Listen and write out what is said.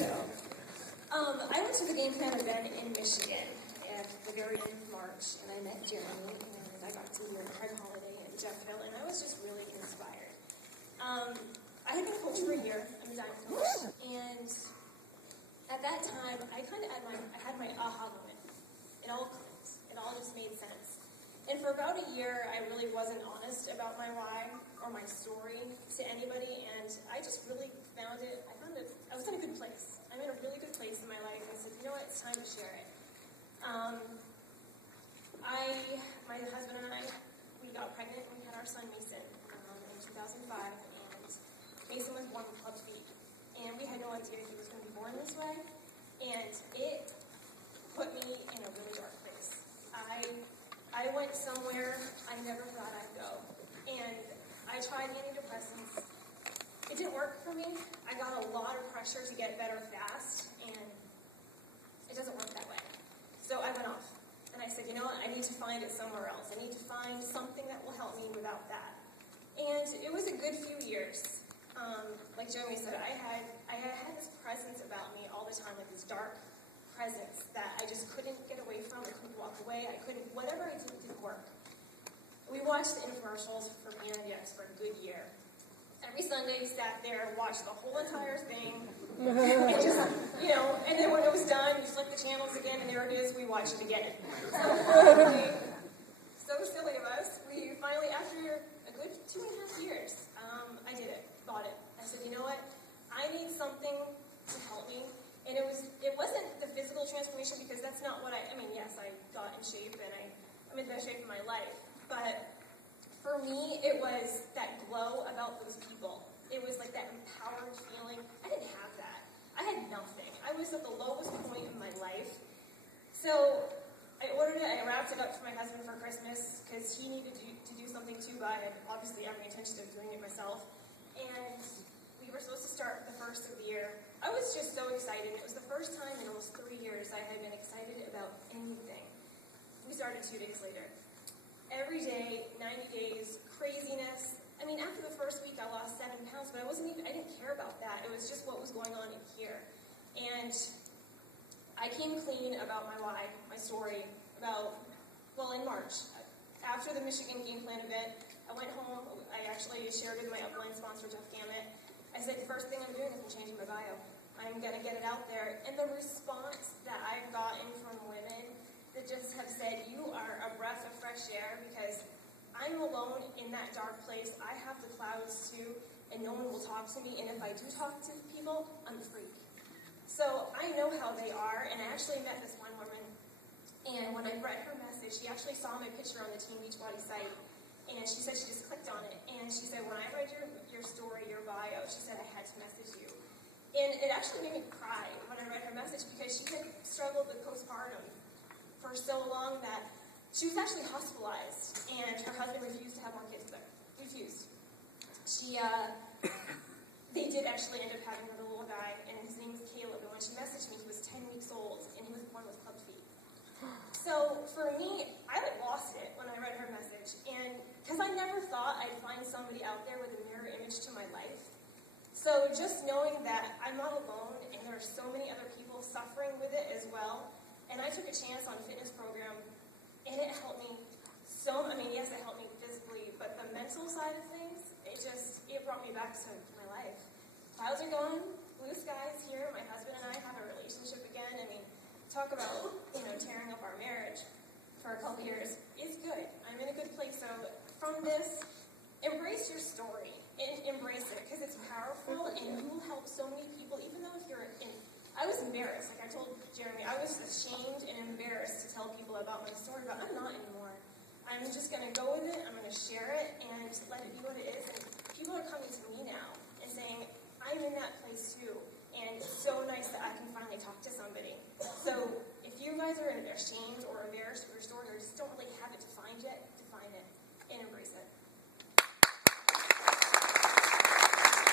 I went to the Game Plan event in Michigan at the very end of March, and I met Jeremy, and I got to meet Craig Holiday and Jeff Hill, and I was just really inspired. I had been a coach for a year. I'm a diamond coach, and at that time, I had my aha moment. It all clicked. It all just made sense. And for about a year, I really wasn't honest about my why or my story to anybody, and I just really found it, I was in a good place. I'm in a really good place in my life, and I said, you know what, it's time to share it. My husband and I, we got pregnant, and we had our son Mason in 2005, and Mason was born with club feet, and we had no idea he was going to be born this way, and it put me in a really dark place. I went somewhere I never thought I'd go, and I tried antidepressants. It didn't work for me. I got a lot of pressure to get better fast, and it doesn't work that way. So I went off, and I said, you know what, I need to find it somewhere else. I need to find something that will help me without that. And it was a good few years. Like Jeremy said, I had this presence about me all the time, like this dark presence that I just couldn't get away from. I couldn't walk away. Whatever I did didn't work. We watched the infomercials for P90X for a good year. Every Sunday, sat there, watched the whole entire thing, and just, and then when it was done, you flip the channels again, and there it is, we watched it again. So silly of us. We finally, after a good 2.5 years, I did it, bought it. I said, you know what, I need something to help me. And it wasn't the physical transformation, because that's not what yes, I got in shape, and I'm in the best shape of my life, but for me, it was that glow about those people. It was like that empowered feeling. I didn't have that. I had nothing. I was at the lowest point in my life. So I ordered it. I wrapped it up for my husband for Christmas because he needed to do something too, but I had obviously every intention of doing it myself. And we were supposed to start the first of the year. I was just so excited. It was the first time in almost 3 years I had been excited about anything. We started 2 days later. Every day, 90 days, craziness. After the first week, I lost 7 pounds, but I didn't care about that. It was just what was going on in here. And I came clean about my why, my story, in March. After the Michigan Game Plan event, I went home. I actually shared with my upline sponsor, Jeff Gammett. I said, the first thing I'm doing is I'm changing my bio. I'm going to get it out there. And the response that I've gotten from women that just have said, you are a breath of fresh air, because I'm alone in that dark place. I have the clouds too, and no one will talk to me, and if I do talk to people, I'm a freak. So I know how they are, and I actually met this one woman, and when I read her message, she actually saw my picture on the Team Beachbody site, and she said she just clicked on it, and she said, when I read your story, your bio, she said, I had to message you. And it actually made me cry when I read her message, because she had struggled with postpartum for so long that she was actually hospitalized, and her husband refused to have more kids with her. Refused. They did actually end up having a little guy, and his name was Caleb, and when she messaged me, he was 10 weeks old, and he was born with club feet. So for me, I lost it when I read her message, and because I never thought I'd find somebody out there with a mirror image to my life. So just knowing that I'm not alone, and there are so many other people suffering with it as well. And I took a chance on a fitness program, and it helped me yes, it helped me physically, but the mental side of things, it brought me back to my life. Clouds are gone, blue skies here, my husband and I have a relationship again. Talk about, tearing up our marriage for a couple years. It's good. I'm in a good place. So from this, embrace your story, and embrace it, because it's powerful, and you will help so many people, even though if you're I was embarrassed, like I told Jeremy, I was ashamed and embarrassed to tell people about my story, but I'm not anymore. I'm just going to go with it, I'm going to share it, and let it be what it is. And people are coming to me now and saying, I'm in that place too, and it's so nice that I can finally talk to somebody. So if you guys are ashamed or embarrassed of your story, or just don't really have it defined yet, define it and embrace it.